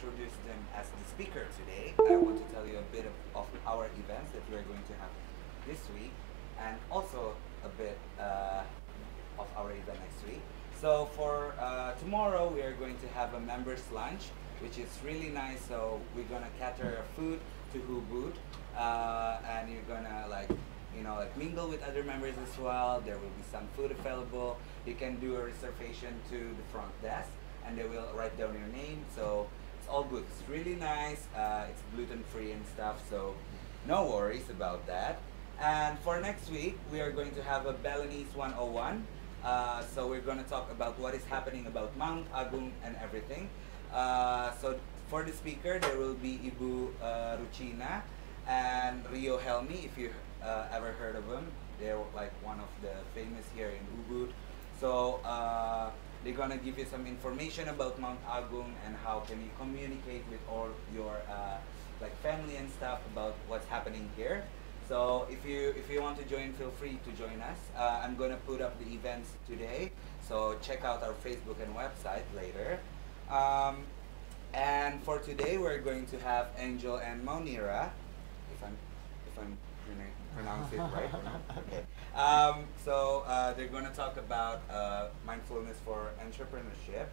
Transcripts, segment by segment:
introduce them as the speaker today, I want to tell you a bit of our events that we are going to have this week, and also a bit of our event next week. So for tomorrow, we are going to have a members lunch, which is really nice. So we're gonna cater food to Ubud, and you're gonna like mingle with other members as well. There will be some food available. You can do a reservation to the front desk, and they will write down your name. So it's all good. It's really nice. It's gluten free and stuff. So no worries about that. And for next week, we are going to have a Balinese 101. So we're going to talk about what is happening about Mount Agung and everything. So for the speaker, there will be Ibu Ruchina and Rio Helmi, if you ever heard of them. They're like one of the famous here in Ubud. So they're gonna give you some information about Mount Agung and how can you communicate with all your like family and stuff about what's happening here. So if you want to join, feel free to join us. I'm gonna put up the events today. So check out our Facebook and website later. And for today, we're going to have Angel and Mounira, if I'm pronounce it right. Or not. Okay. So they're going to talk about mindfulness for entrepreneurship.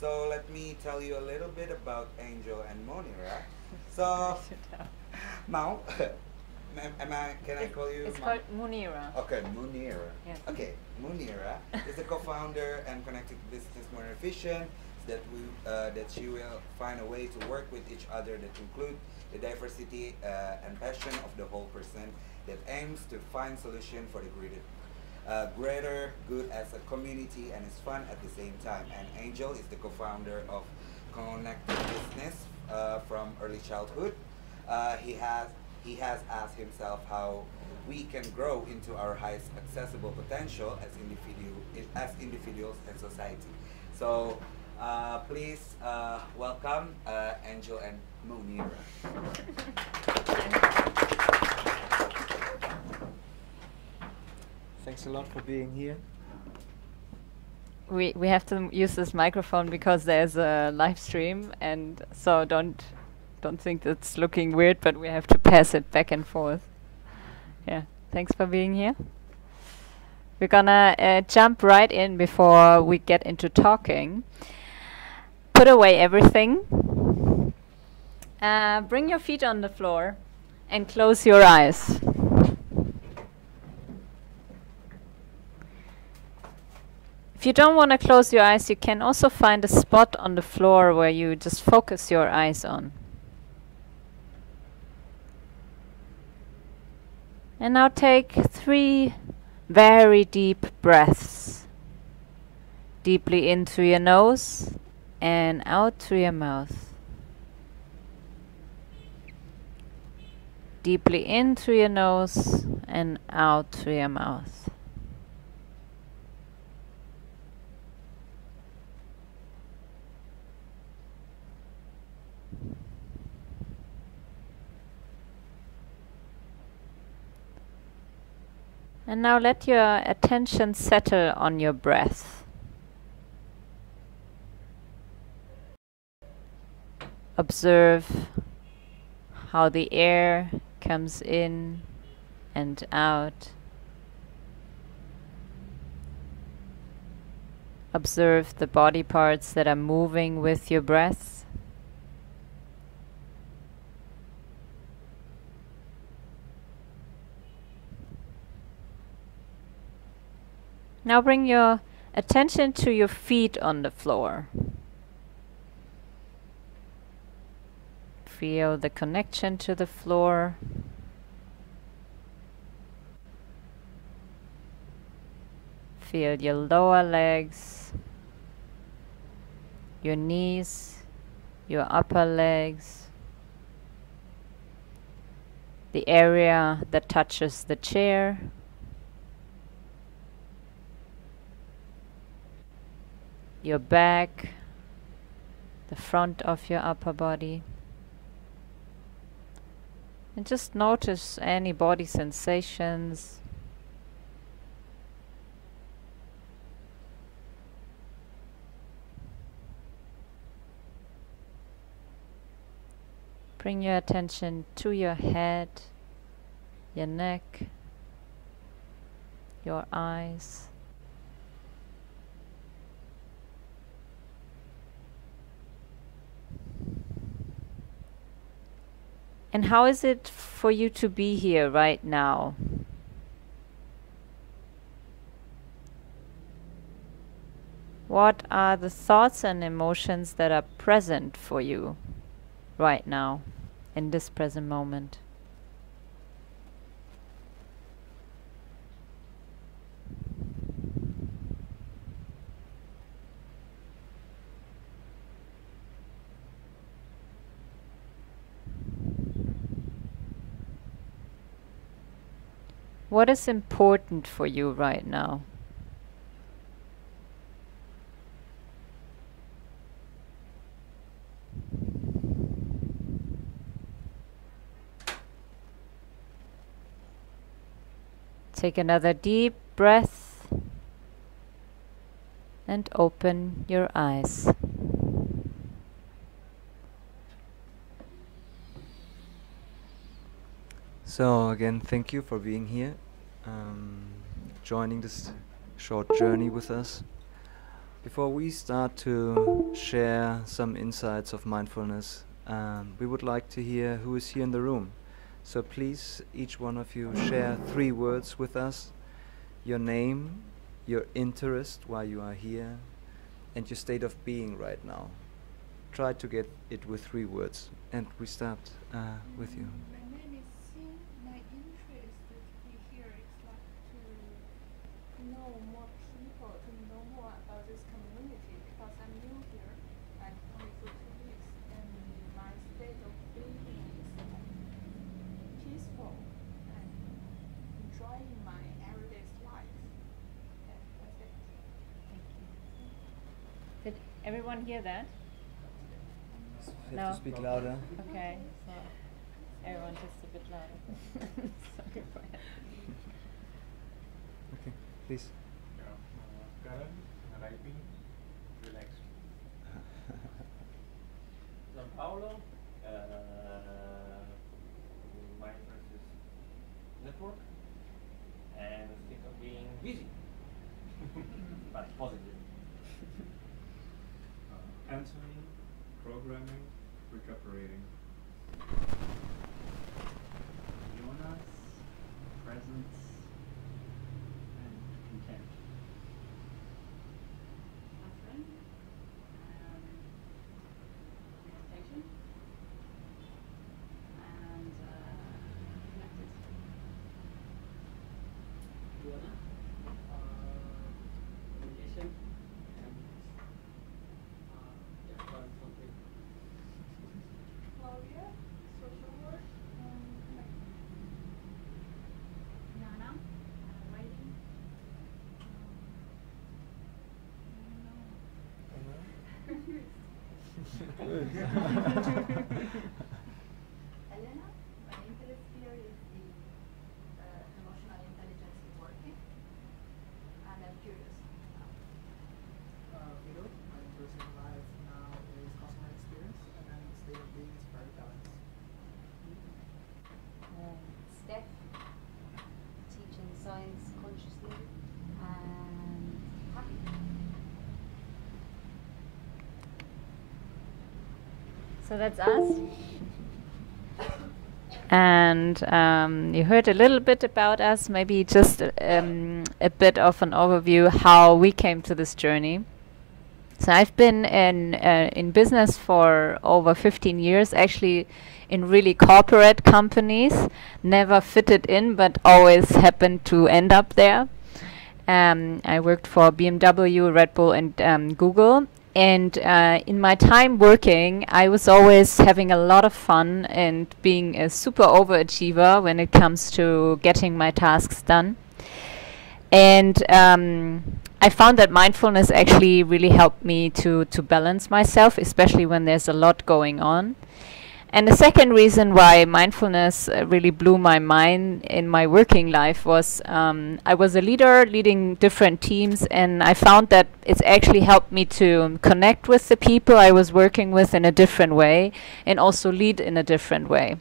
So let me tell you a little bit about Angel and Mounira. So, Mau, can I call you? It's called Mounira. Okay, Mounira. Yes. Okay, Mounira is a co-founder and connected business more efficient. That she will find a way to work with each other that include the diversity and passion of the whole person that aims to find solution for the greater good as a community and is fun at the same time. And Angel is the co-founder of Connected Business from early childhood. He has asked himself how we can grow into our highest accessible potential as individuals and society. So please welcome Angel and Mounira. Thanks a lot for being here. We have to use this microphone because there's a live stream, and so don't think that's looking weird, but we have to pass it back and forth. Yeah, thanks for being here. We're gonna jump right in before we get into talking. Put away everything. Bring your feet on the floor and close your eyes. If you don't want to close your eyes, you can also find a spot on the floor where you just focus your eyes on. And now take 3 very deep breaths. Deeply in through your nose and out through your mouth. Deeply in through your nose and out through your mouth. And now let your attention settle on your breath. Observe how the air comes in and out. Observe the body parts that are moving with your breath. Now bring your attention to your feet on the floor. Feel the connection to the floor. Feel your lower legs, your knees, your upper legs, the area that touches the chair. Your back, the front of your upper body. And just notice any body sensations. Bring your attention to your head, your neck, your eyes. And how is it for you to be here right now? What are the thoughts and emotions that are present for you right now, in this present moment? What is important for you right now? Take another deep breath and open your eyes. So again, thank you for being here, joining this short journey with us. Before we start to share some insights of mindfulness, we would like to hear who is here in the room. So please, each one of you, share 3 words with us: your name, your interest, why you are here, and your state of being right now. Try to get it with 3 words, and we start with you. My name is Xin. My interest to be here is like to know more people, to know more about this community, because I'm new here and only for 2 weeks, and my state of being is like peaceful and enjoying my everyday life. Yeah, that's it. Did everyone hear that? You have to speak louder. Okay, so everyone just a bit louder. Sorry for that. Okay, please. Karan, writing, relaxed. San Paulo, mindfulness is network, and think of being busy, but positive. Answering, programming, recuperating. Jonas, presence, and content. Catherine, meditation, and connected. Joanna, meditation, and learn something. Claudia, social work, and connected. Jana, writing. Elena, my interest here is the emotional intelligence in working, and I'm curious. Vito, my interest in life now is customer experience, and then state of being is very balance. Steph, teaching science consciously, and happy. So that's us. And you heard a little bit about us, maybe just a bit of an overview how we came to this journey. So I've been in business for over 15 years, actually in really corporate companies, never fitted in, but always happened to end up there. I worked for BMW, Red Bull, and Google. And in my time working, I was always having a lot of fun and being a super overachiever when it comes to getting my tasks done. And I found that mindfulness actually really helped me to balance myself, especially when there's a lot going on. And the second reason why mindfulness really blew my mind in my working life was I was a leader leading different teams, and I found that it's actually helped me to connect with the people I was working with in a different way and also lead in a different way.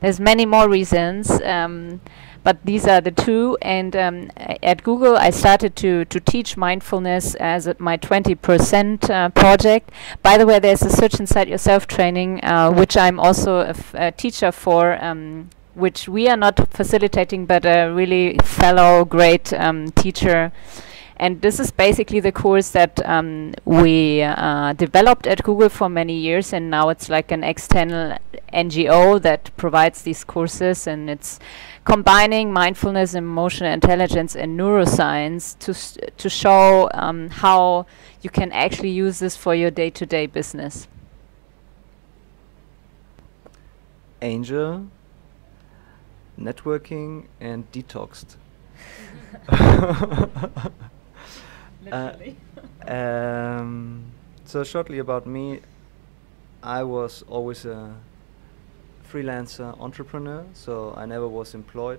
There's many more reasons, but these are the two. And at Google, I started to teach mindfulness as my 20% project. By the way, there's a Search Inside Yourself training, which I'm also a teacher for, which we are not facilitating, but a really fellow great teacher. And this is basically the course that we developed at Google for many years, and now it's like an external NGO that provides these courses, and it's combining mindfulness, emotional intelligence, and neuroscience to show how you can actually use this for your day-to-day business. Angel, networking, and detoxed. Literally. So shortly about me, I was always a freelancer entrepreneur, so I never was employed.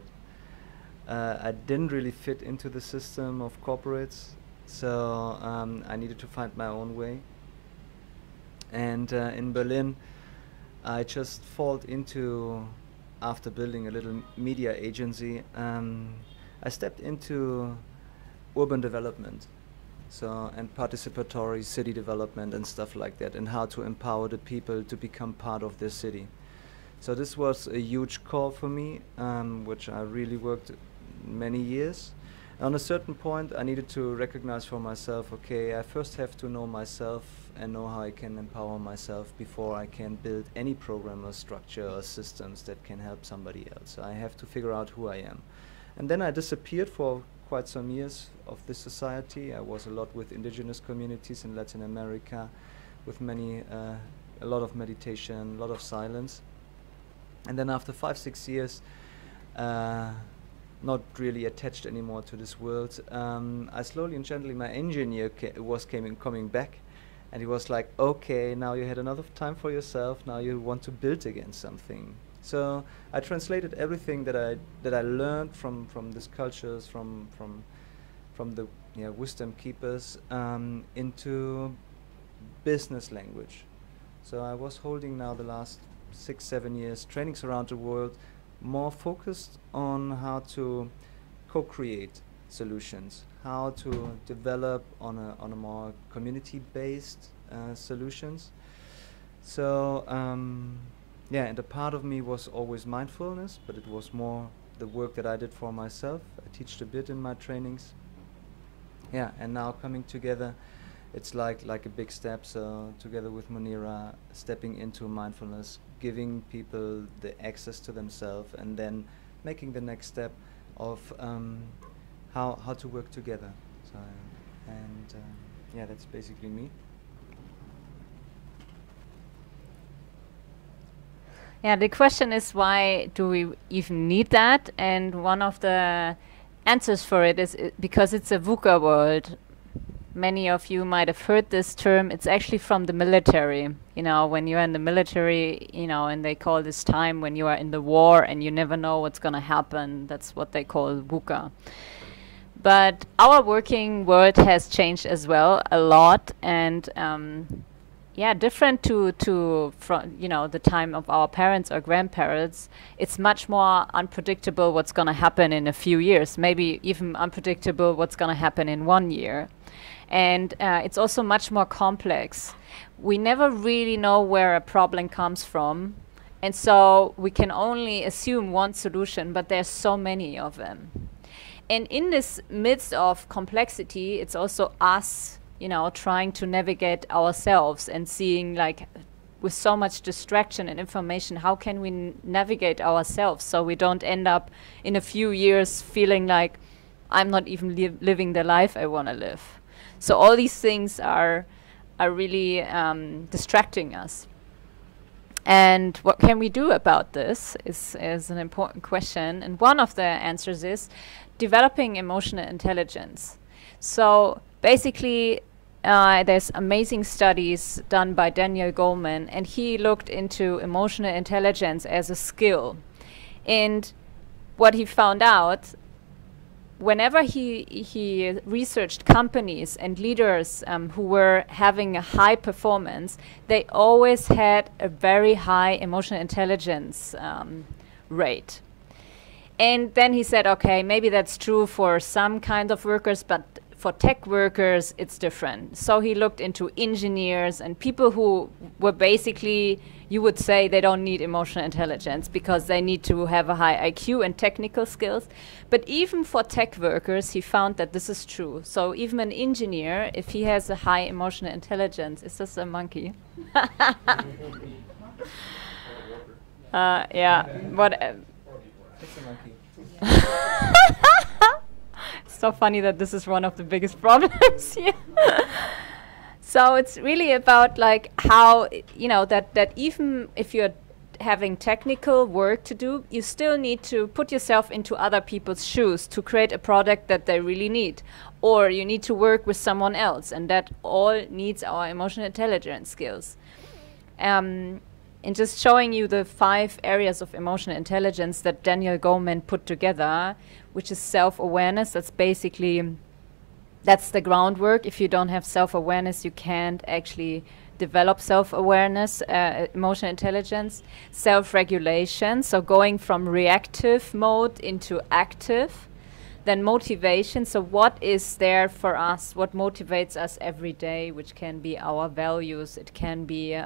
I didn't really fit into the system of corporates, so I needed to find my own way. And in Berlin, I just fall into, after building a little media agency, I stepped into urban development, so and participatory city development and stuff like that, and how to empower the people to become part of their city. So this was a huge call for me, which I really worked many years. On a certain point, I needed to recognize for myself, okay, I first have to know myself and know how I can empower myself before I can build any program or structure or systems that can help somebody else. So I have to figure out who I am. And then I disappeared for quite some years of this society. I was a lot with indigenous communities in Latin America, with a lot of meditation, a lot of silence. And then after 5-6 years, not really attached anymore to this world, I slowly and gently, my engineer was coming back, and he was like, okay, now you had enough time for yourself, now you want to build again something. So I translated everything that I learned from these cultures, from the wisdom keepers, into business language. So I was holding now the last 6-7 years trainings around the world, more focused on how to co-create solutions, how to develop on a more community-based solutions. So yeah, and a part of me was always mindfulness, but it was more the work that I did for myself. I teach a bit in my trainings. Yeah, and now coming together, it's like a big step. So together with Mounira, stepping into mindfulness, giving people the access to themselves, and then making the next step of how to work together. So yeah, that's basically me. Yeah, the question is, why do we even need that? And one of the answers for it is because it's a VUCA world. Many of you might have heard this term. It's actually from the military. You know, when you're in the military, you know, and they call this time when you are in the war and you never know what's going to happen. That's what they call VUCA. But our working world has changed as well a lot, and yeah, different to you know, the time of our parents or grandparents. It's much more unpredictable what's going to happen in a few years, maybe even unpredictable what's going to happen in 1 year. And it's also much more complex. We never really know where a problem comes from, and so we can only assume one solution, but there's so many of them. And in this midst of complexity, it's also us, you know, trying to navigate ourselves and seeing, like, with so much distraction and information, how can we navigate ourselves so we don't end up in a few years feeling like I'm not even living the life I want to live. So all these things are really distracting us. And what can we do about this is an important question. And one of the answers is developing emotional intelligence. So basically, there's amazing studies done by Daniel Goleman, and he looked into emotional intelligence as a skill. And what he found out, whenever he researched companies and leaders who were having a high performance, they always had a very high emotional intelligence rate. And then he said, okay, maybe that's true for some kind of workers, but for tech workers, it's different. So he looked into engineers and people who were basically, you would say they don't need emotional intelligence because they need to have a high IQ and technical skills. But even for tech workers, he found that this is true. So even an engineer, if he has a high emotional intelligence, is this a monkey? Yeah, but It's a monkey. it's so funny that this is one of the biggest problems here. So it's really about like how, you know, that even if you're having technical work to do, you still need to put yourself into other people's shoes to create a product that they really need. Or you need to work with someone else, and that all needs our emotional intelligence skills. And just showing you the 5 areas of emotional intelligence that Daniel Goleman put together, which is self-awareness. That's basically, that's the groundwork. If you don't have self-awareness, you can't actually develop self-awareness, emotional intelligence. Self-regulation, so going from reactive mode into active. Then motivation, so what is there for us, what motivates us every day, which can be our values, it can be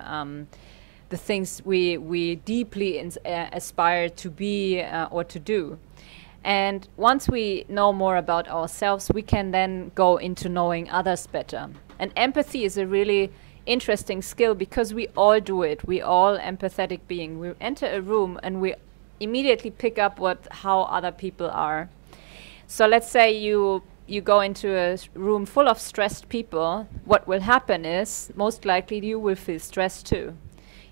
the things we deeply aspire to be or to do. And once we know more about ourselves, we can then go into knowing others better. And empathy is a really interesting skill because we all do it. We all empathetic being. We enter a room and we immediately pick up how other people are. So let's say you go into a room full of stressed people. What will happen is most likely you will feel stressed too,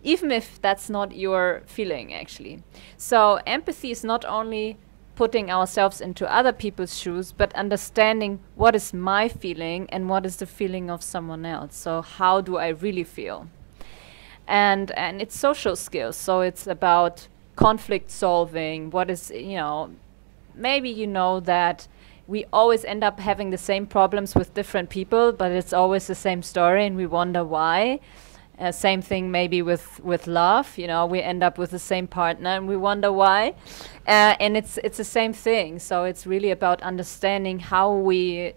even if that's not your feeling actually. So empathy is not only putting ourselves into other people's shoes, but understanding what is my feeling and what is the feeling of someone else. So how do I really feel? And it's social skills. So it's about conflict solving. What is, you know, maybe you know that we always end up having the same problems with different people, but it's always the same story and we wonder why. Same thing maybe with love, you know, we end up with the same partner and we wonder why. And it's the same thing. So it's really about understanding how we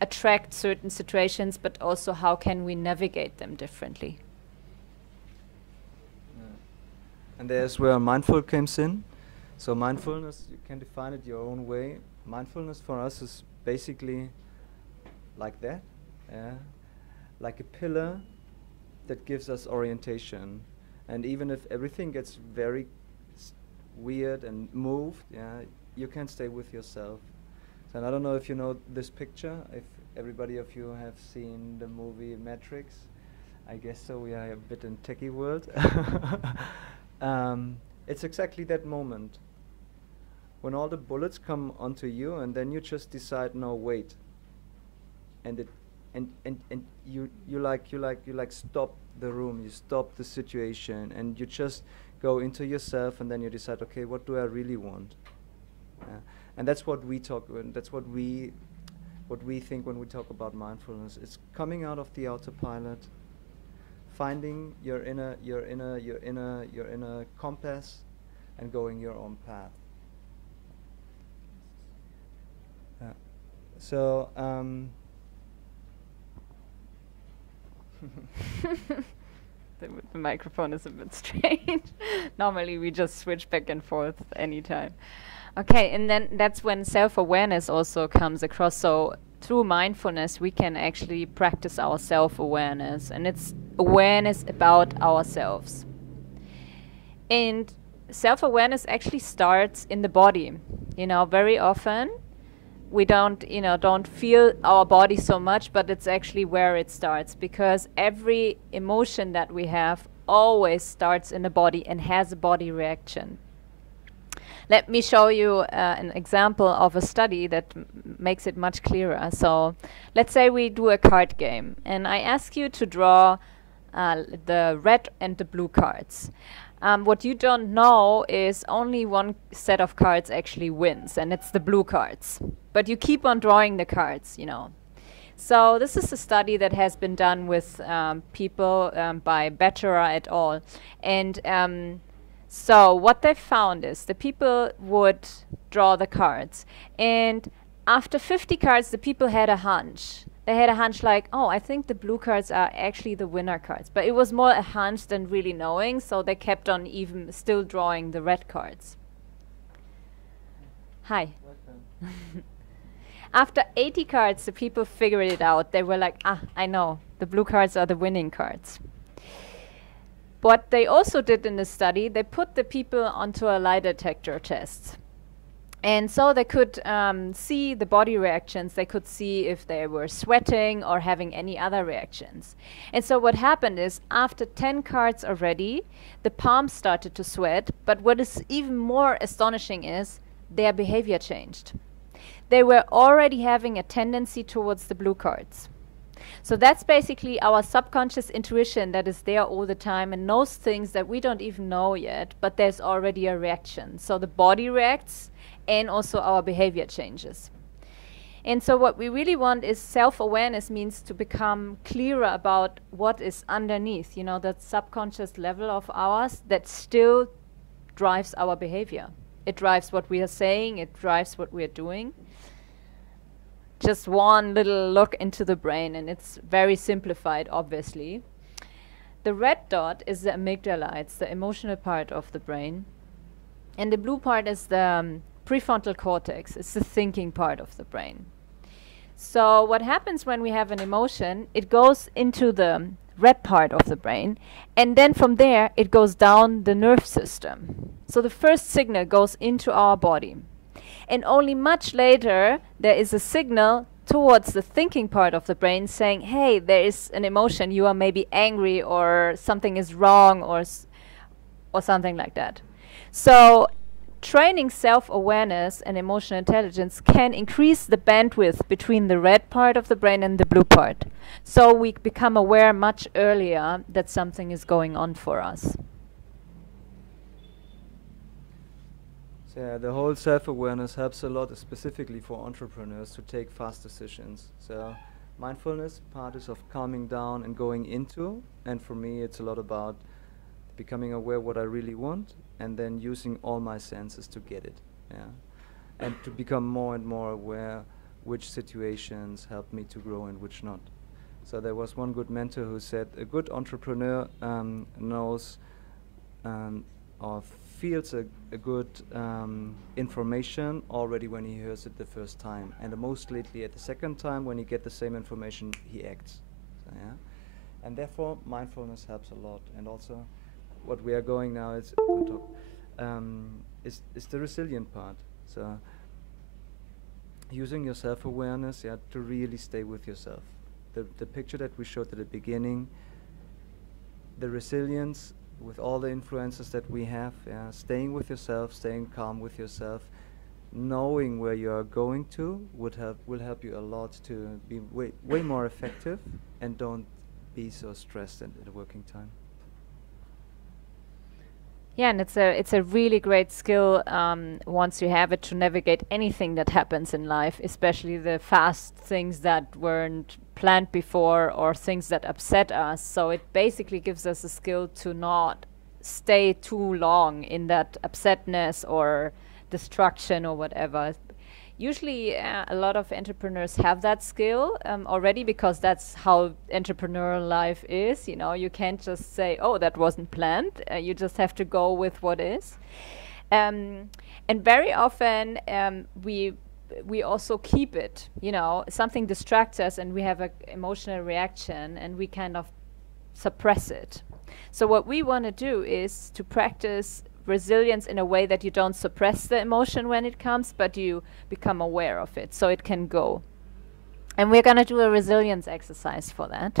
attract certain situations, but also how can we navigate them differently. And there's where mindful comes in. So mindfulness, you can define it your own way. Mindfulness for us is basically like that, like a pillar that gives us orientation. And even if everything gets very weird and moved, you can stay with yourself. So and I don't know if you know this picture, if everybody of you have seen the movie Matrix. I guess so, we are a bit in techie world. It's exactly that moment when all the bullets come onto you and then you just decide, no, wait. And you stop the room, you stop the situation, and you just go into yourself, and then you decide, okay, what do I really want? And that's what we talk about. That's what we think when we talk about mindfulness. It's coming out of the autopilot, finding your inner compass, and going your own path. So. The microphone is a bit strange. Normally we just switch back and forth anytime. Okay, and then that's when self-awareness also comes across. So through mindfulness we can actually practice our self-awareness, and it's awareness about ourselves. And self-awareness actually starts in the body. You know, very often we don't feel our body so much, but it's actually where it starts, because every emotion that we have always starts in the body and has a body reaction. Let me show you an example of a study that makes it much clearer. So let's say we do a card game, and I ask you to draw the red and the blue cards. What you don't know is only one set of cards actually wins, and it's the blue cards. But you keep on drawing the cards, you know. So this is a study that has been done with people by Bachelor et al. And so what they found is the people would draw the cards. And after 50 cards, the people had a hunch. They had a hunch like, oh, I think the blue cards are actually the winner cards. But it was more a hunch than really knowing, so they kept on even still drawing the red cards. Hi. After 80 cards, the people figured it out. They were like, ah, I know, the blue cards are the winning cards. What they also did in the study, they put the people onto a lie detector test. And so they could see the body reactions. They could see if they were sweating or having any other reactions. And so what happened is, after 10 cards already, the palms started to sweat. But what is even more astonishing is their behavior changed. They were already having a tendency towards the blue cards. So that's basically our subconscious intuition that is there all the time and knows things that we don't even know yet, but there's already a reaction. So the body reacts, and also our behavior changes. And so what we really want is self-awareness, means to become clearer about what is underneath, you know, that subconscious level of ours that still drives our behavior. It drives what we are saying, it drives what we are doing. Just one little look into the brain, and it's very simplified, obviously. The red dot is the amygdala, it's the emotional part of the brain. And the blue part is the prefrontal cortex, it's the thinking part of the brain. So what happens when we have an emotion, it goes into the red part of the brain, and then from there it goes down the nerve system. So the first signal goes into our body. And only much later there is a signal towards the thinking part of the brain saying, hey, there is an emotion, you are maybe angry or something is wrong or something like that. So training self-awareness and emotional intelligence can increase the bandwidth between the red part of the brain and the blue part. So we become aware much earlier that something is going on for us. So yeah, the whole self-awareness helps a lot, specifically for entrepreneurs, to take fast decisions. So mindfulness part is of calming down and going into, and for me it's a lot about becoming aware what I really want, and then using all my senses to get it, yeah, and to become more and more aware which situations help me to grow and which not. So there was one good mentor who said a good entrepreneur knows or feels a good information already when he hears it the first time, and the most lately at the second time when he get the same information he acts. So, yeah, and therefore mindfulness helps a lot. And also what we are going now is the resilient part. So using your self-awareness, yeah, to really stay with yourself. The picture that we showed at the beginning, the resilience with all the influences that we have, yeah, staying with yourself, staying calm with yourself, knowing where you are going to will help you a lot to be way more effective, and don't be so stressed at the working time. Yeah, and it's a really great skill once you have it, to navigate anything that happens in life, especially the fast things that weren't planned before or things that upset us. So it basically gives us a skill to not stay too long in that upsetness or destruction or whatever. Usually a lot of entrepreneurs have that skill already, because that's how entrepreneurial life is. You know, you can't just say, oh, that wasn't planned. You just have to go with what is. And very often we also keep it, you know, something distracts us and we have an emotional reaction and we kind of suppress it. So what we want to do is to practice resilience in a way that you don't suppress the emotion when it comes, but you become aware of it so it can go. And we're going to do a resilience exercise for that.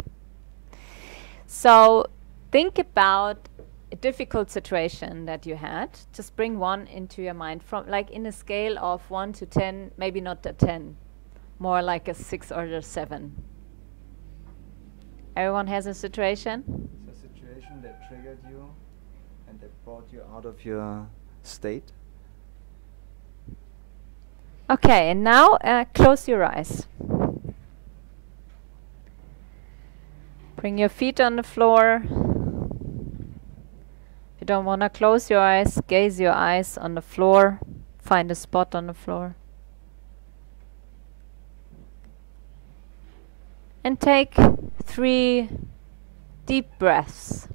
So think about a difficult situation that you had. Just bring one into your mind from like in a scale of 1 to 10, maybe not a 10, more like a 6 or a 7. Everyone has a situation? It's a situation that triggered you and that brought you out of your state. Okay, and now close your eyes. Bring your feet on the floor. If you don't want to close your eyes, gaze your eyes on the floor. Find a spot on the floor. And take 3 deep breaths.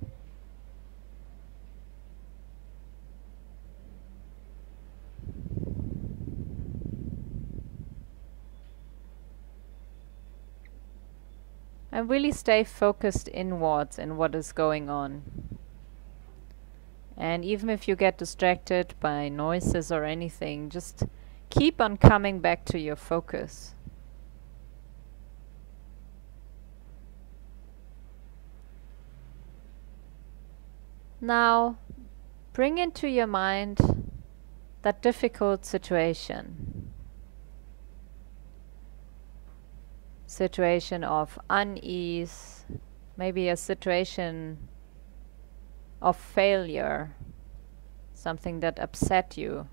And really stay focused inwards in what is going on. And even if you get distracted by noises or anything, just keep on coming back to your focus. Now, bring into your mind that difficult situation. Situation of unease, maybe a situation of failure, something that upset you.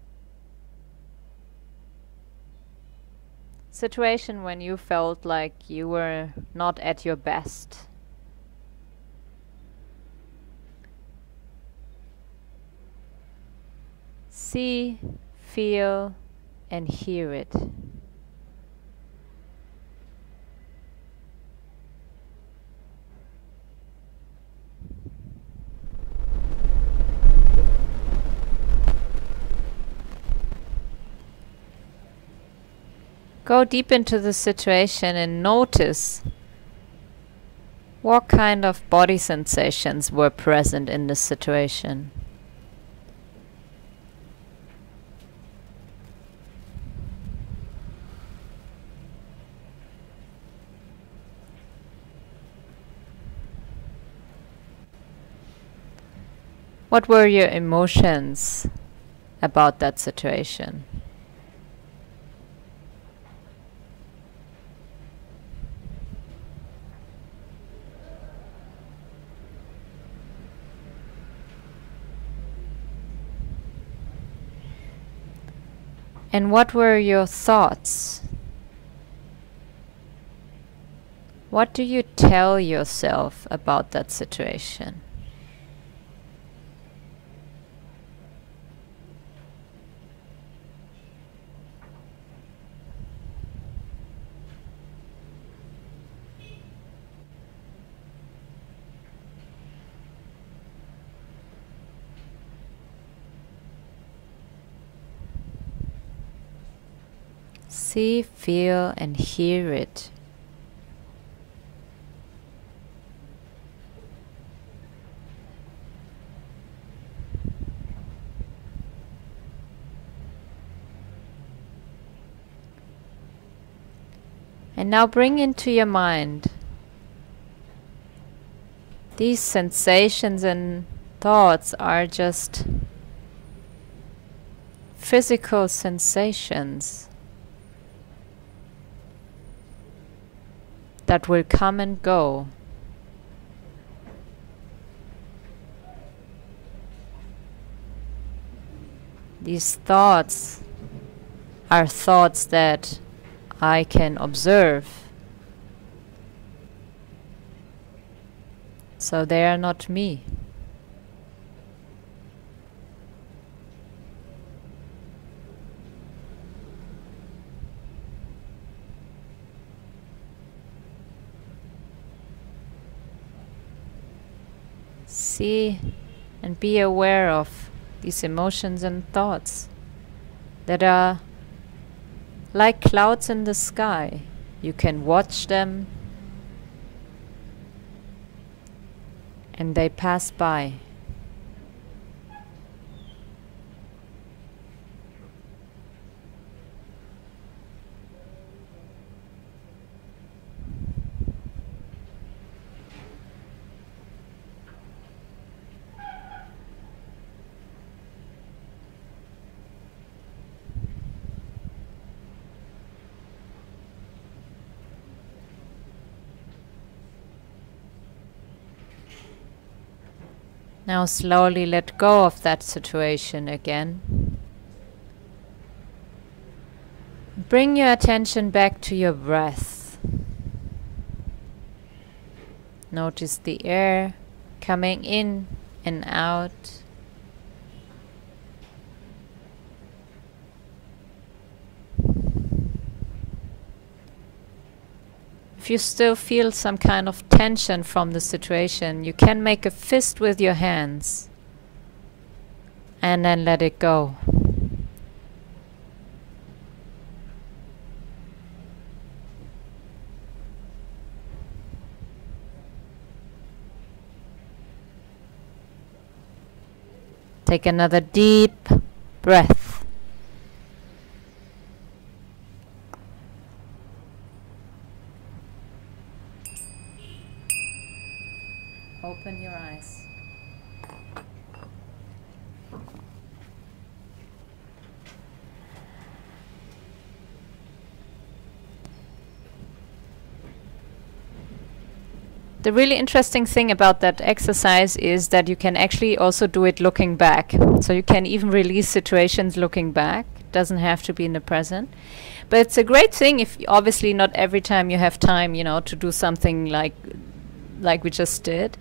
Situation when you felt like you were not at your best. See, feel, and hear it. Go deep into the situation and notice what kind of body sensations were present in this situation. What were your emotions about that situation? And what were your thoughts? What do you tell yourself about that situation? See, feel, and hear it. And now bring into your mind these sensations and thoughts are just physical sensations that will come and go. These thoughts are thoughts that I can observe. So they are not me. See and be aware of these emotions and thoughts that are like clouds in the sky. You can watch them and they pass by. Now slowly let go of that situation again. Bring your attention back to your breath. Notice the air coming in and out. If you still feel some kind of tension from the situation, you can make a fist with your hands and then let it go. Take another deep breath. Open your eyes. The really interesting thing about that exercise is that you can actually also do it looking back. So you can even release situations looking back. It doesn't have to be in the present. But it's a great thing if obviously not every time you have time, to do something like we just did.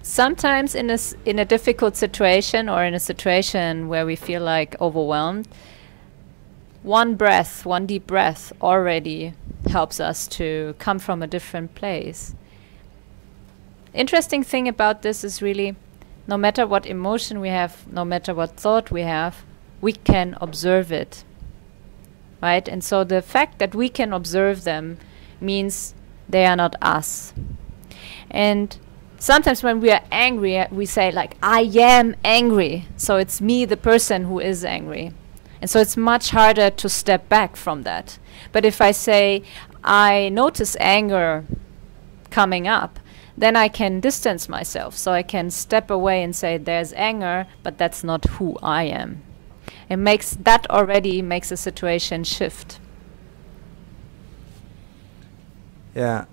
Sometimes in a difficult situation or in a situation where we feel like overwhelmed, one deep breath already helps us to come from a different place. Interesting thing about this is really no matter what emotion we have, no matter what thought we have, we can observe it, right? And so the fact that we can observe them means they are not us. And sometimes when we are angry, we say like, I am angry. So it's me, the person who is angry. And so it's much harder to step back from that. But if I say, I notice anger coming up, then I can distance myself. So I can step away and say, there's anger, but that's not who I am. That already makes a situation shift. Yeah,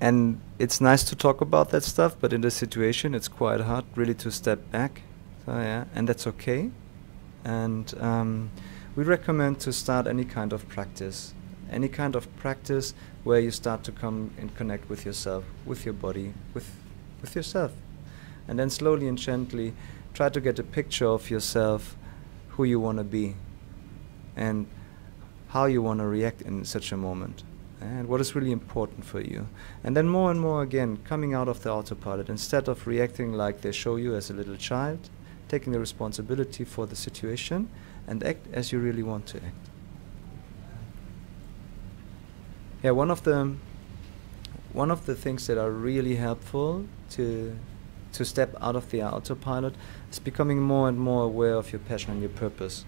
and it's nice to talk about that stuff, but in the situation it's quite hard really to step back. So yeah, and that's okay. And we recommend to start any kind of practice where you start to come and connect with yourself, with your body, with yourself. And then slowly and gently try to get a picture of yourself, who you want to be, and how you want to react in such a moment, and what is really important for you. And then more and more again, coming out of the autopilot, instead of reacting like they show you as a little child, taking the responsibility for the situation and act as you really want to act. Yeah, one of the things that are really helpful to step out of the autopilot is becoming more and more aware of your passion and your purpose.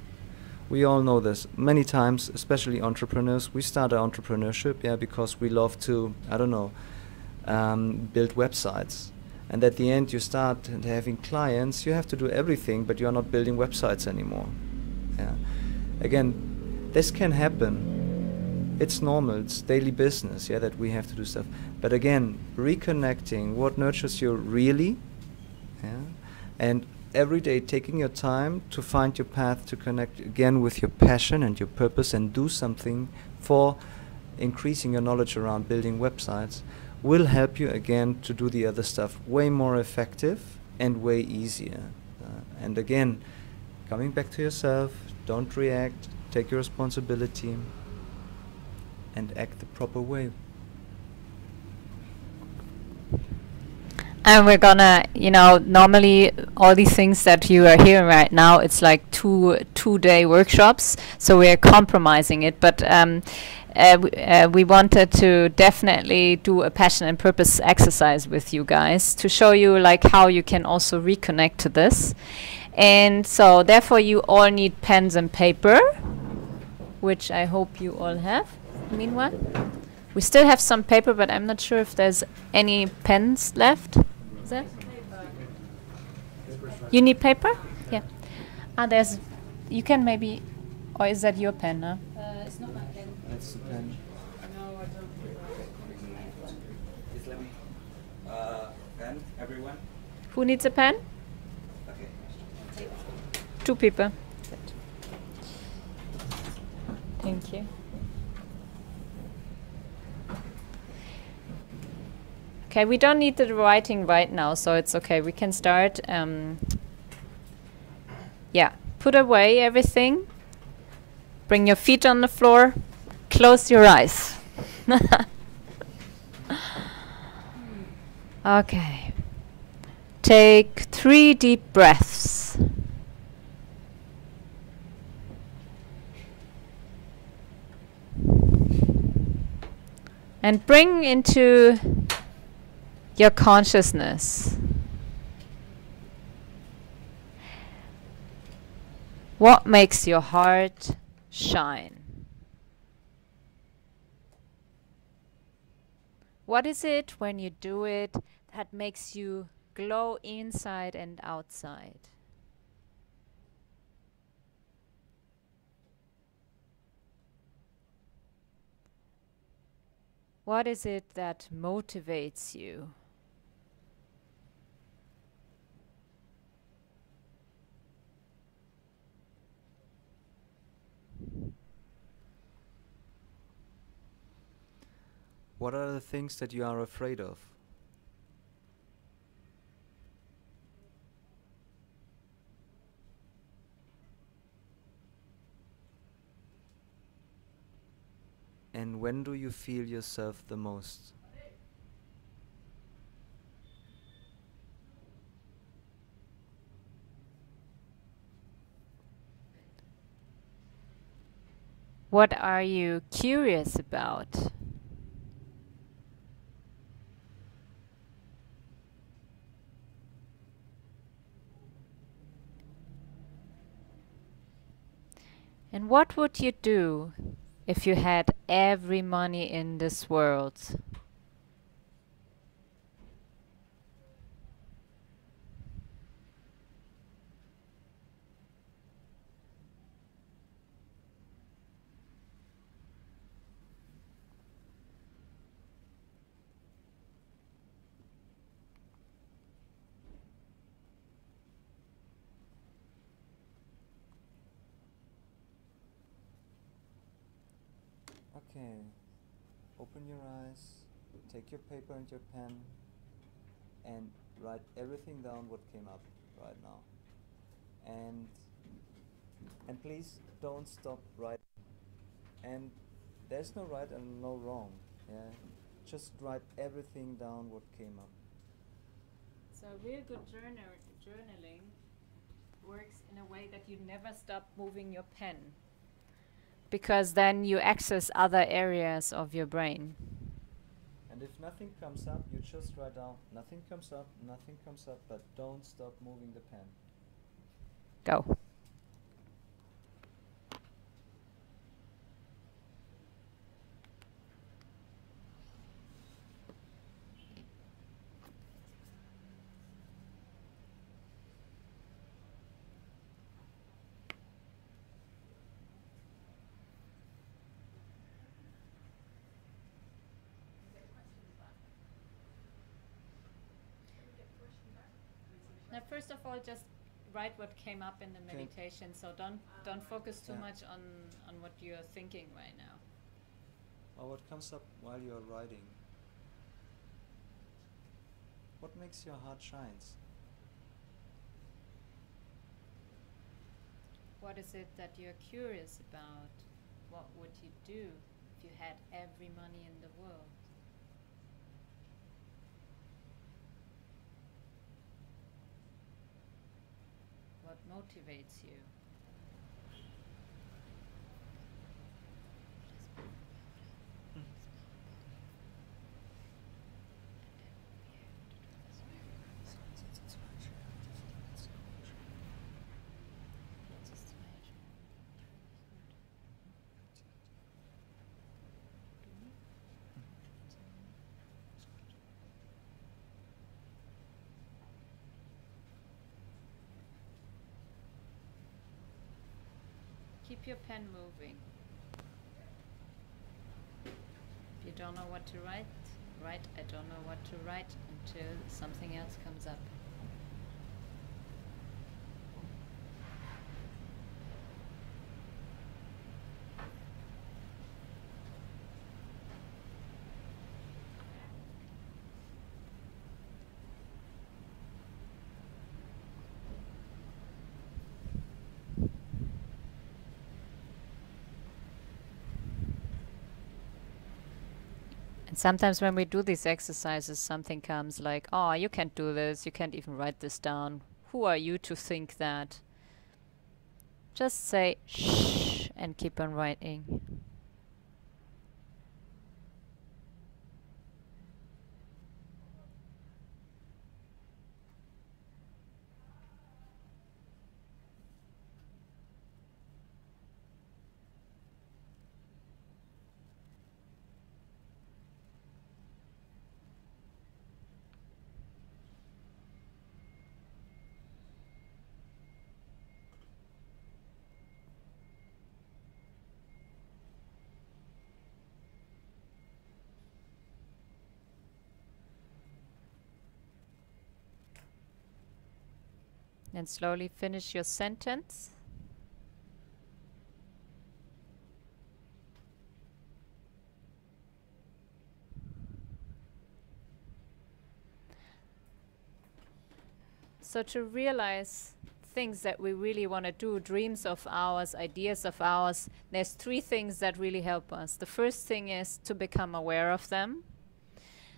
We all know this. Many times, especially entrepreneurs, we start our entrepreneurship, because we love to, build websites. And at the end, you start having clients. You have to do everything, but you're not building websites anymore. Yeah. Again, this can happen. It's normal. It's daily business, that we have to do stuff. But again, reconnecting what nurtures you really, and every day taking your time to find your path to connect again with your passion and your purpose and do something for increasing your knowledge around building websites will help you again to do the other stuff way more effective and way easier. And again, coming back to yourself, don't react, take your responsibility and act the proper way. And we're gonna, normally all these things that you are hearing right now, it's like two-day workshops, so we're compromising it. But we wanted to definitely do a passion and purpose exercise with you guys to show you like how you can also reconnect to this. And so therefore you all need pens and paper, which I hope you all have. Meanwhile, we still have some paper, but I'm not sure if there's any pens left. Is there? You need paper? Yeah. There's. You can maybe, or is that your pen? Huh? It's not my pen. That's the pen. No, I don't. Pen, everyone? Who needs a pen? 2 people. Good. Thank you. Okay, we don't need the writing right now, so it's okay. We can start. Yeah, put away everything. Bring your feet on the floor. Close your eyes. Okay. Take 3 deep breaths. And bring into your consciousness what makes your heart shine. What is it when you do it that makes you glow inside and outside? What is it that motivates you? What are the things that you are afraid of? And when do you feel yourself the most? What are you curious about? And what would you do if you had every money in this world? Okay, open your eyes, take your paper and your pen, and write everything down what came up right now. And please don't stop writing. And there's no right and no wrong. Yeah, just write everything down what came up. So real good journaling works in a way that you never stop moving your pen, because then you access other areas of your brain. And if nothing comes up, you just write down, nothing comes up, but don't stop moving the pen. Go. Now, first of all, just write what came up in the meditation. So don't focus too much on what you're thinking right now. Or what comes up while you're writing? What makes your heart shines? What is it that you're curious about? What would you do if you had every money in the world? What motivates you? Keep your pen moving. If you don't know what to write, write I don't know what to write until something else comes up. Sometimes when we do these exercises, something comes like, oh, you can't do this, you can't even write this down. Who are you to think that? Just say shh and keep on writing. And slowly finish your sentence. So to realize things that we really want to do, dreams of ours, ideas of ours, there's 3 things that really help us. The first thing is to become aware of them.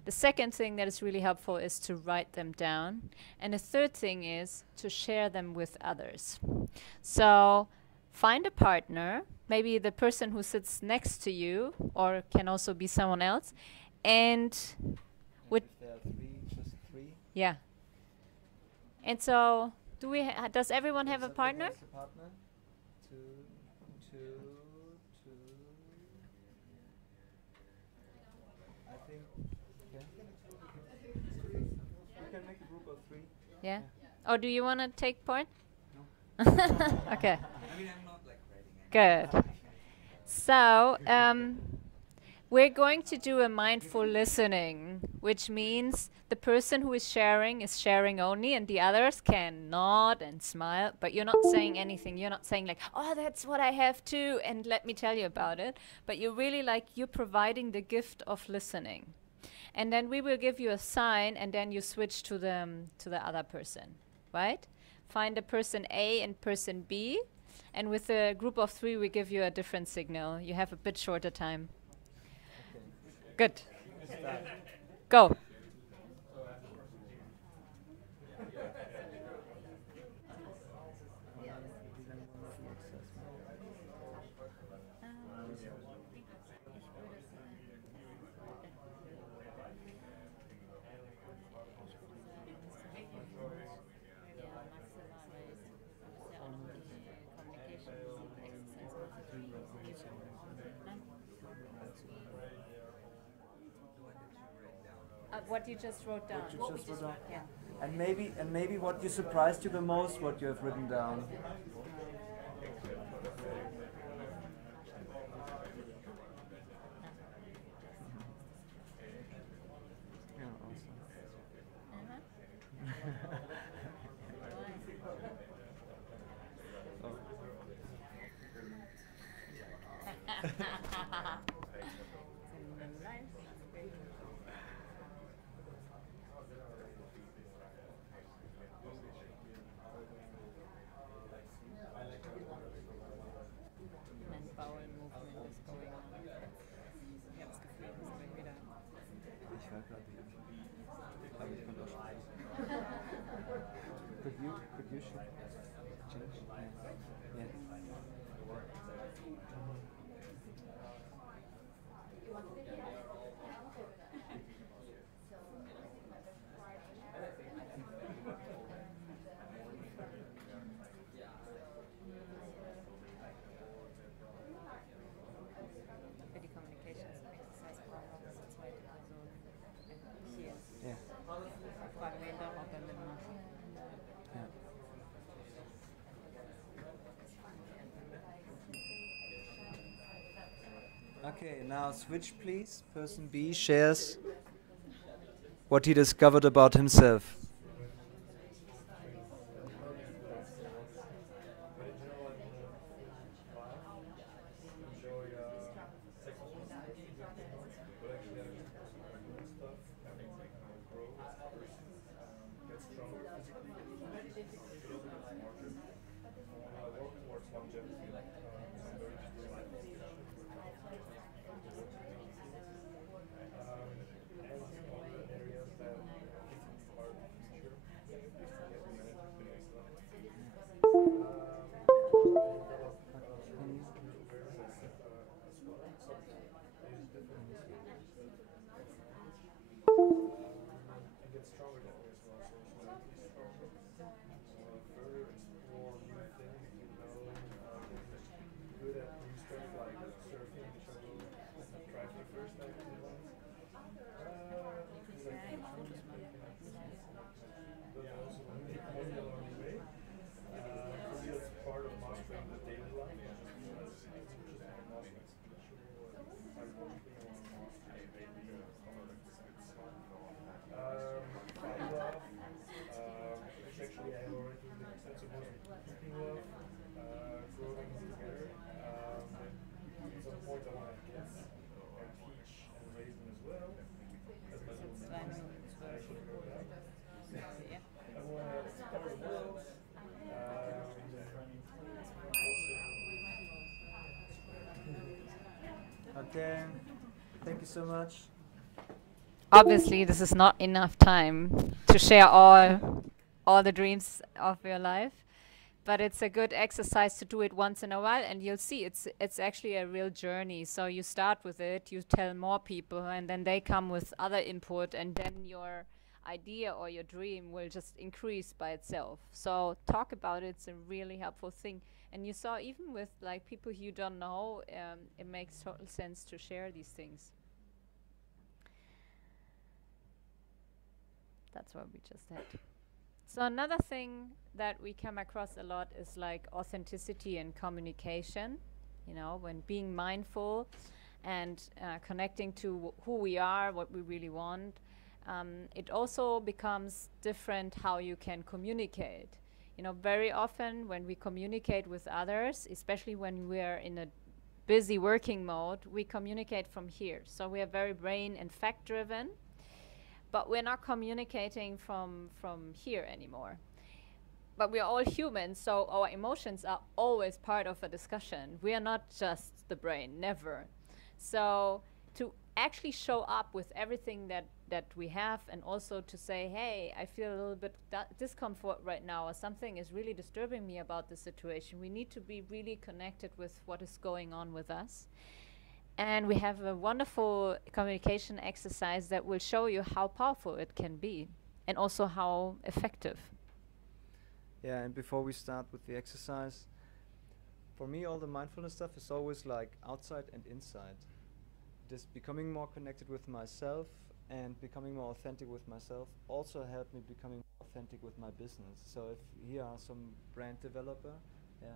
The second thing that is really helpful is to write them down. And the third thing is to share them with others. So find a partner, maybe the person who sits next to you, or can also be someone else. And with if there are 3, just 3. yeah. And so does everyone have a Does partner? everyone has a partner? 2, 2, 2. I think. Yeah. We can make a group of 3. Yeah. Or do you want to take part? No. Okay. I mean, I'm not like writing anything. Good. So, we're going to do a mindful listening, which means the person who is sharing only, and the others can nod and smile, but you're not saying anything. You're not saying like, oh, that's what I have too, and let me tell you about it. But you're really like, you're providing the gift of listening. And then we will give you a sign, and then you switch to the other person, right? Find a person A and person B, and with a group of 3, we give you a different signal. You have a bit shorter time. Good. Go. What you just wrote down. What you just wrote down. Yeah. And maybe what you surprised you the most, what you have written down. Yeah, And bowel movement is going on. Ich habe das Gefühl, dass wir wieder. Ich höre gerade die. Aber ich konnte auch sprechen. Could you change? Yeah. Für die Communications-Exercise brauchen wir noch eine zweite Person hier. Yeah. Fragen wir ihn doch, ob er mitmacht. Yeah. Okay, now switch please. Person B shares what he discovered about himself. well. So it's mentally stronger. Further explore new things, getting good at new stuff like surfing, which I will try for the first time in months. Things like cooking, but I also want to make money along the way. For me, that's part of mastering the daily life, not just mastering spiritual or psychological. I want to master the daily finding love, which actually I already said, so mostly keeping love, growing together. At some point I want to have kids and teach and raise them as well as my little nephews. I actually wrote that. Yeah. I want to explore the world. Okay, thank you so much. Obviously, this is not enough time to share all the dreams of your life, but it's a good exercise to do it once in a while, and you'll see it's actually a real journey. So you start with it, you tell more people, and then they come with other input, and then your idea or your dream will just increase by itself. So talk about it. It's a really helpful thing. And you saw even with like people you don't know, it makes total sense to share these things. That's what we just had. So another thing that we come across a lot is like authenticity and communication. You know, when being mindful and connecting to who we are, what we really want. It also becomes different how you can communicate. You know, very often when we communicate with others, especially when we're in a busy working mode, we communicate from here. So we are very brain and fact driven, but we're not communicating from here anymore. But we are all humans, so our emotions are always part of a discussion. We are not just the brain, never. So to actually show up with everything that we have, and also to say, hey, I feel a little bit discomfort right now, or something is really disturbing me about the situation. We need to be really connected with what is going on with us. And we have a wonderful communication exercise that will show you how powerful it can be, and also how effective. Yeah, and before we start with the exercise, for me all the mindfulness stuff is always like outside and inside. Just becoming more connected with myself and becoming more authentic with myself also helped me becoming more authentic with my business. So if here are some brand developer, yeah,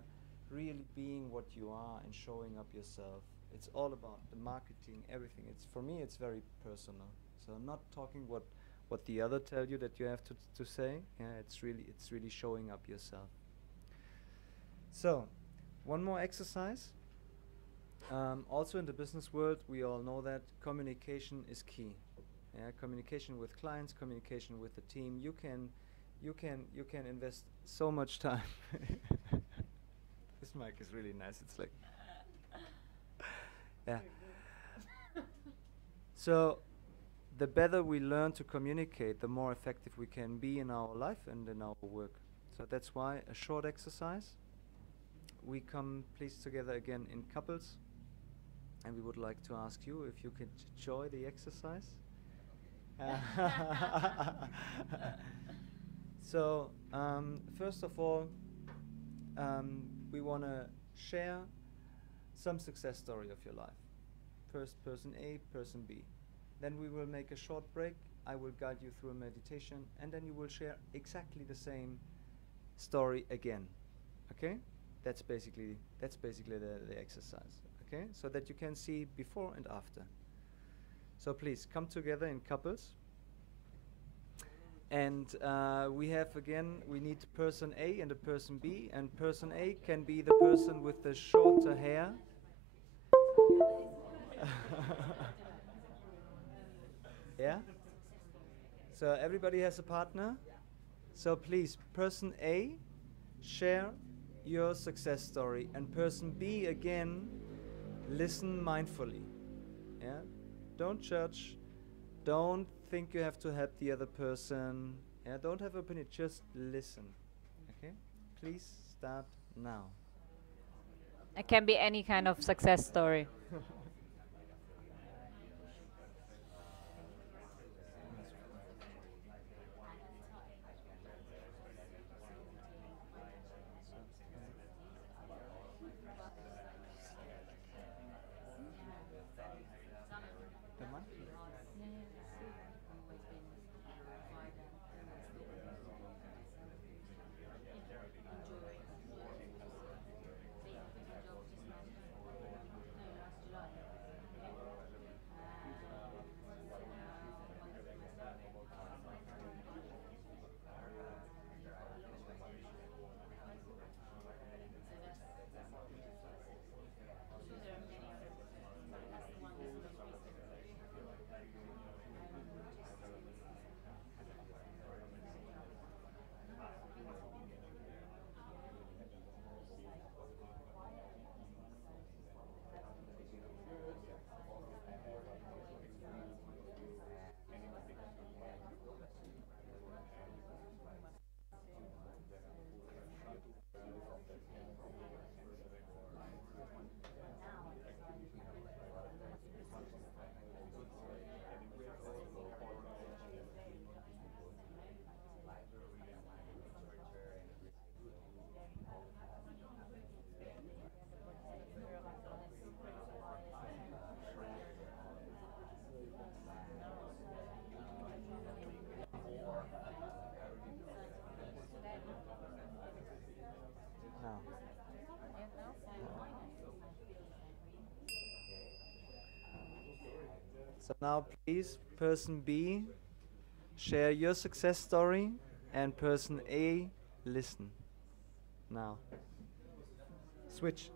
really being what you are and showing up yourself. It's all about the marketing, everything. It's for me it's very personal. So not talking what the other tell you that you have to say. Yeah, it's really showing up yourself. So one more exercise. Also in the business world, we all know that communication is key. Yeah, communication with clients, communication with the team. You can invest so much time. This mic is really nice. It's like, yeah. So the better we learn to communicate, the more effective we can be in our life and in our work. So that's why a short exercise. We come please together again in couples. And we would like to ask you if you could enjoy the exercise. So, first of all, we want to share some success story of your life. First person A, person B. Then we will make a short break. I will guide you through a meditation, and then you will share exactly the same story again. Okay? That's basically the exercise. Okay, so that you can see before and after. So please come together in couples. And we have again, we need person A and a person B, and person A can be the person with the shorter hair. Yeah? So everybody has a partner. So please, person A, share your success story, and person B again, listen mindfully. Yeah? Don't judge. Don't think you have to help the other person. Yeah? Don't have opinion. Just listen. Okay? Please start now. It can be any kind of success story. So now please, person B, share your success story, and person A, listen. Now. Switch.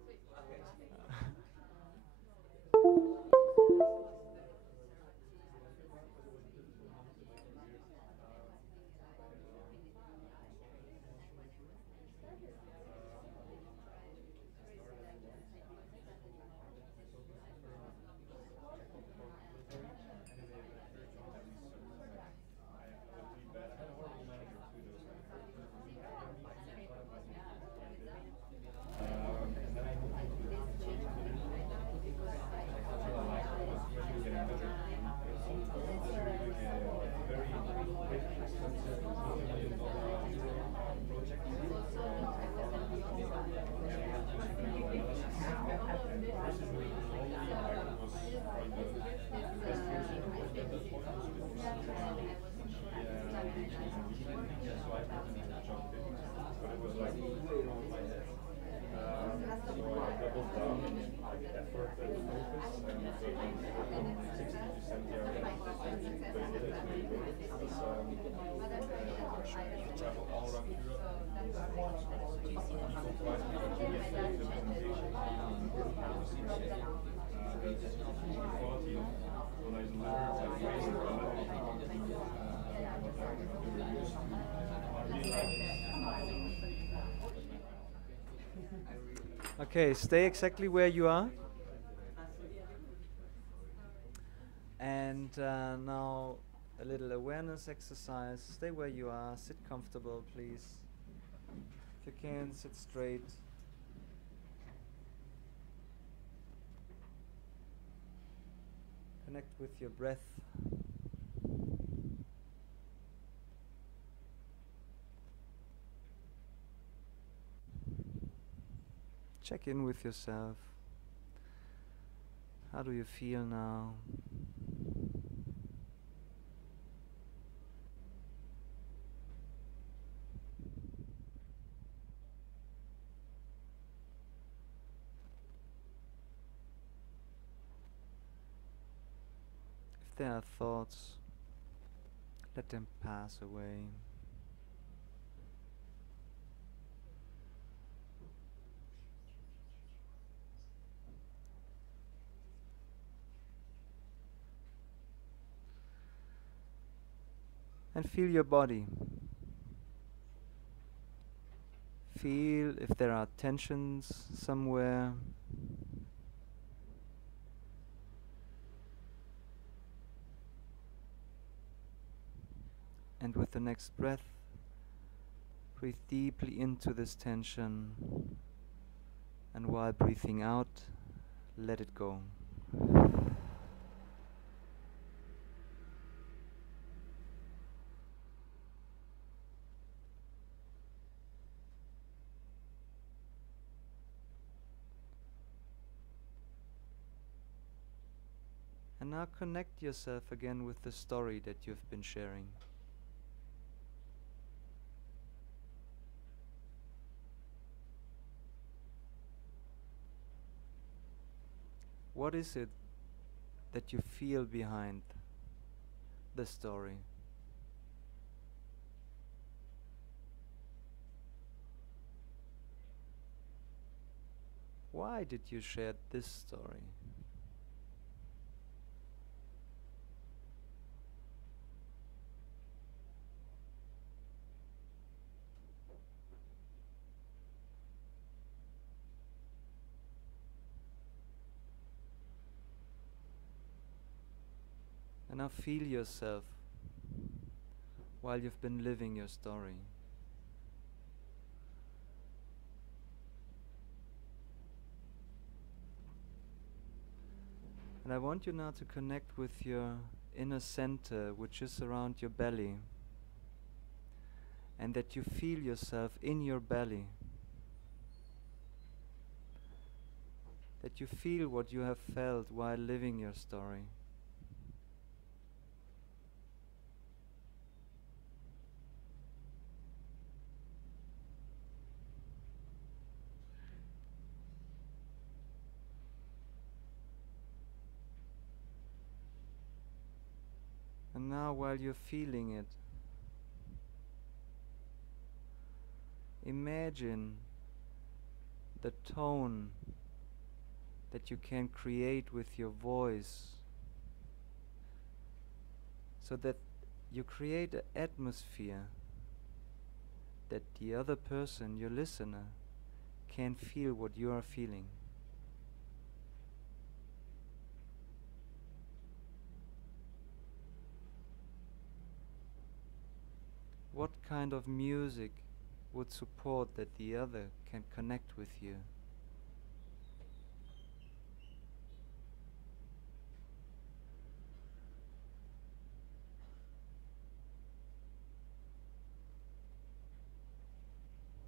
Okay, stay exactly where you are. And now a little awareness exercise. Stay where you are, sit comfortable, please. If you can, sit straight. Connect with your breath. Check in with yourself. How do you feel now? If there are thoughts, let them pass away. And feel your body. Feel if there are tensions somewhere. And with the next breath, breathe deeply into this tension. And while breathing out, let it go. And now connect yourself again with the story that you've been sharing. What is it that you feel behind the story? Why did you share this story? And now feel yourself while you've been living your story. And I want you now to connect with your inner center, which is around your belly, and that you feel yourself in your belly, that you feel what you have felt while living your story. And now while you're feeling it, imagine the tone that you can create with your voice, so that you create an atmosphere that the other person, your listener, can feel what you are feeling. What kind of music would support that the other can connect with you?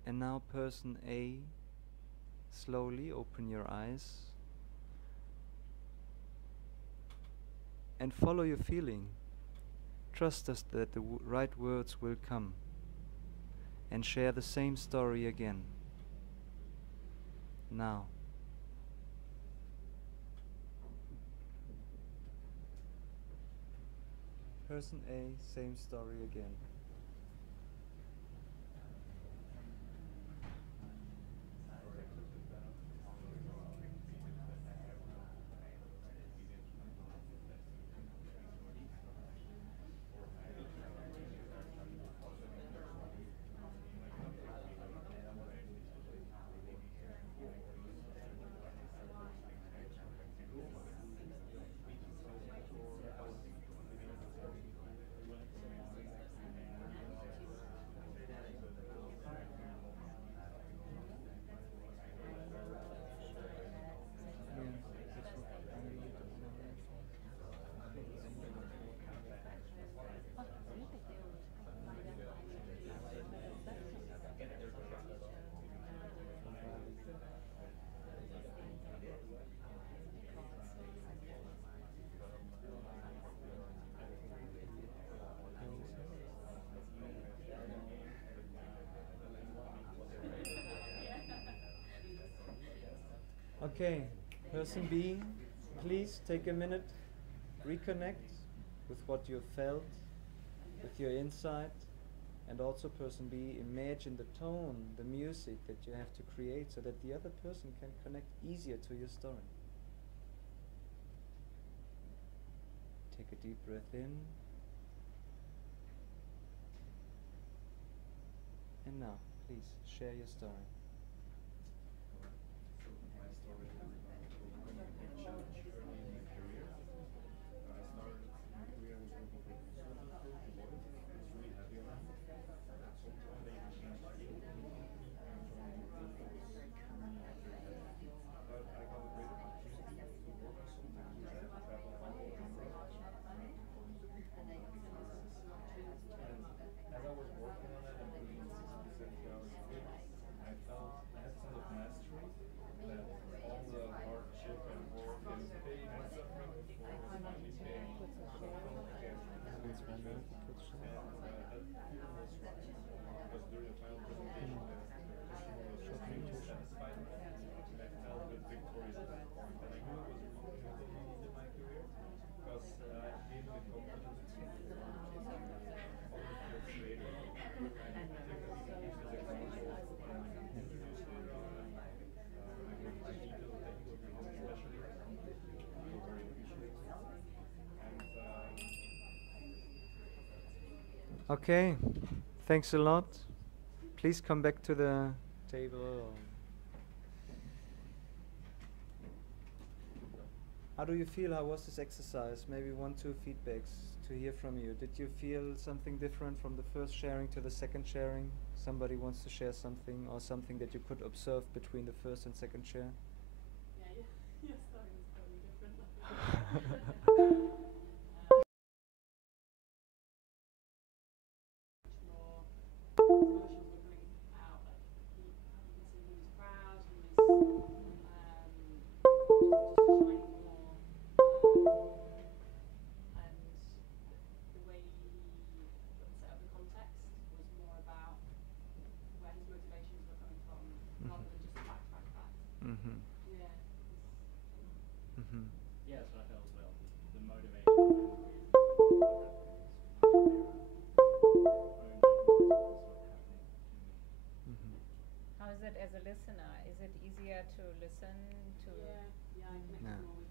And now person A, slowly open your eyes and follow your feeling. Trust us that the right words will come, and share the same story again. Now. Person A, same story again. Okay, person B, please take a minute, reconnect with what you felt, with your insight, and also person B, imagine the tone, the music that you have to create so that the other person can connect easier to your story. Take a deep breath in. And now, please, share your story. So my story is overcoming a big challenge early in my career. I started my career, I was working for a consulting firm, Deloitte. It was really heavy on me. At some point I even changed field and joined a field that was very heavy. But I got a great opportunity to work on something which would travel out of Europe, conducting analysis. And as I was working on it and putting in 60 to 70 hours a week, I felt I had kind of mastery that all the hardship and work and pain and suffering before was finally paying off again. And that feeling was right because during the final presentation the customer was extremely satisfied and I felt a bit victorious at that point. And I knew it was a really pivotal moment in my career because I've been in the company for other fields later. And I think that we can use this example when I introduce later on. I work in IT as a technical specialist. I feel very appreciated. And Okay, thanks a lot. Please come back to the table. How do you feel? How was this exercise? Maybe 1-2 feedbacks to hear from you. Did you feel something different from the first sharing to the second sharing? Somebody wants to share something, or something that you could observe between the first and second share? Yeah, your story was totally different. More emotions were coming out. Like you can see he was proud. He was just shining more. And the way he set up the context was more about where his motivations were coming from, rather than just fact. Mm-hmm. Yeah. Mm-hmm. Yeah, that's what I felt as well. The motivation behind the reason what happened was is it as a listener? Is it easier to listen to? Yeah, I connected Yeah. more with